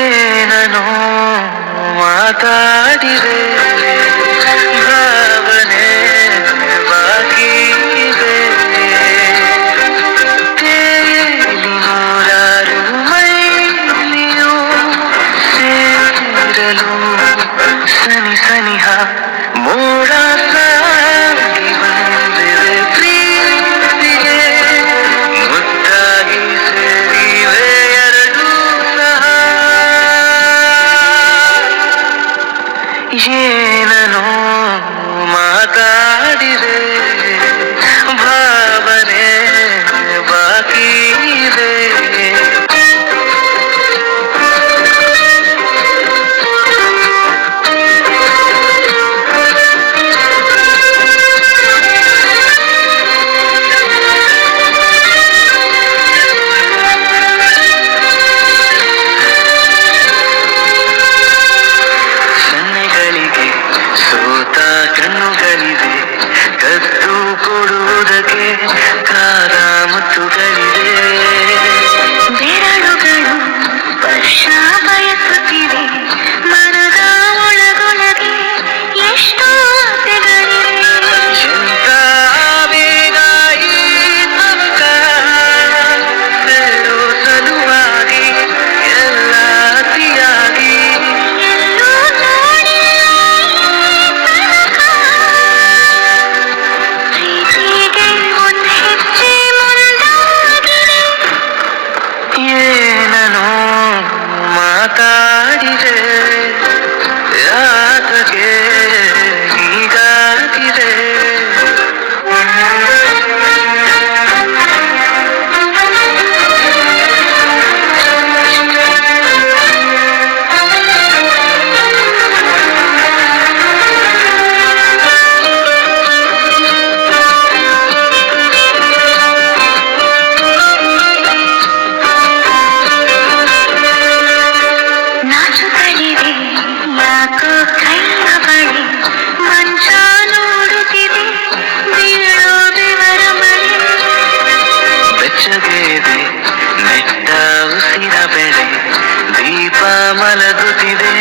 ಏನೋ ಮಾತಾಡಿದೆ ಭಾವನೆ ಬಾಕಿ ಇದೆ ತೇಲಿ ನೂರಾರು ಮೈಲಿಯು ಸೇರಲು ಸನಿ ಸನಿಹ ಮೋಡ ಸಾಗಿ ಬಂದಿದೆ ಪ್ರೀತಿಗೆ ಮುದ್ದಾಗಿ ಸೇರಿವೆ ಎರಡೂ ಸಹ ಏನೋ ಮಾತಾಡಿದೆ ಭಾವನೆ ಬಾಕಿ ಇದೆ ಸನ್ನೆಗಳಿಗೆ ಸೋತ ಕಣ್ಣುಗಳಿವೆ ಕದ್ದು ಕೊಡುವುದಕ್ಕೆ ಕಾದ ಮುತ್ತುಗಳಿವೆ ಬೆರಳುಗಳು ಸ್ಪರ್ಶ ಬಯಸುತ್ತಿವೆ ಮನದ ಒಳಗೊಳಗೆ ಎಷ್ಟೋ ಆಸೆಗಳಿವೆ ಎಂತ ಆವೇಗ ಈ ಪಕ್ಕ ಬೇಡೋ ಸಲುವಾಗಿ ಎಲ್ಲ ಅತಿಯಾಗಿ ಎಲ್ಲೂ ನೋಡಿಲ್ಲ ಪ್ರೀತಿಗೆ ಒಂದು ಹೆಜ್ಜೆ ಮುಂದಾಗಿದೆ ಏನೋ ಮಾತಾಡಿದೆ ಯಾತಕ್ಕೆ ಹೀಗಾಗಿದೆ ನಾಚುತ್ತಲಿದೆ ಯಾಕೋ ಕೈಯ ಬಳಿ ಮಂಚ ನೋಡುತ್ತಿದೆ ಬೀಳೋ ಬೆವರ ಮಳೆ ಬೆಚ್ಚಗೆದೆ ನೆಟ್ಟ ಉಸಿರ ಬೆಳೆ ದೀಪ ಮಲಗುತ್ತಿದೆ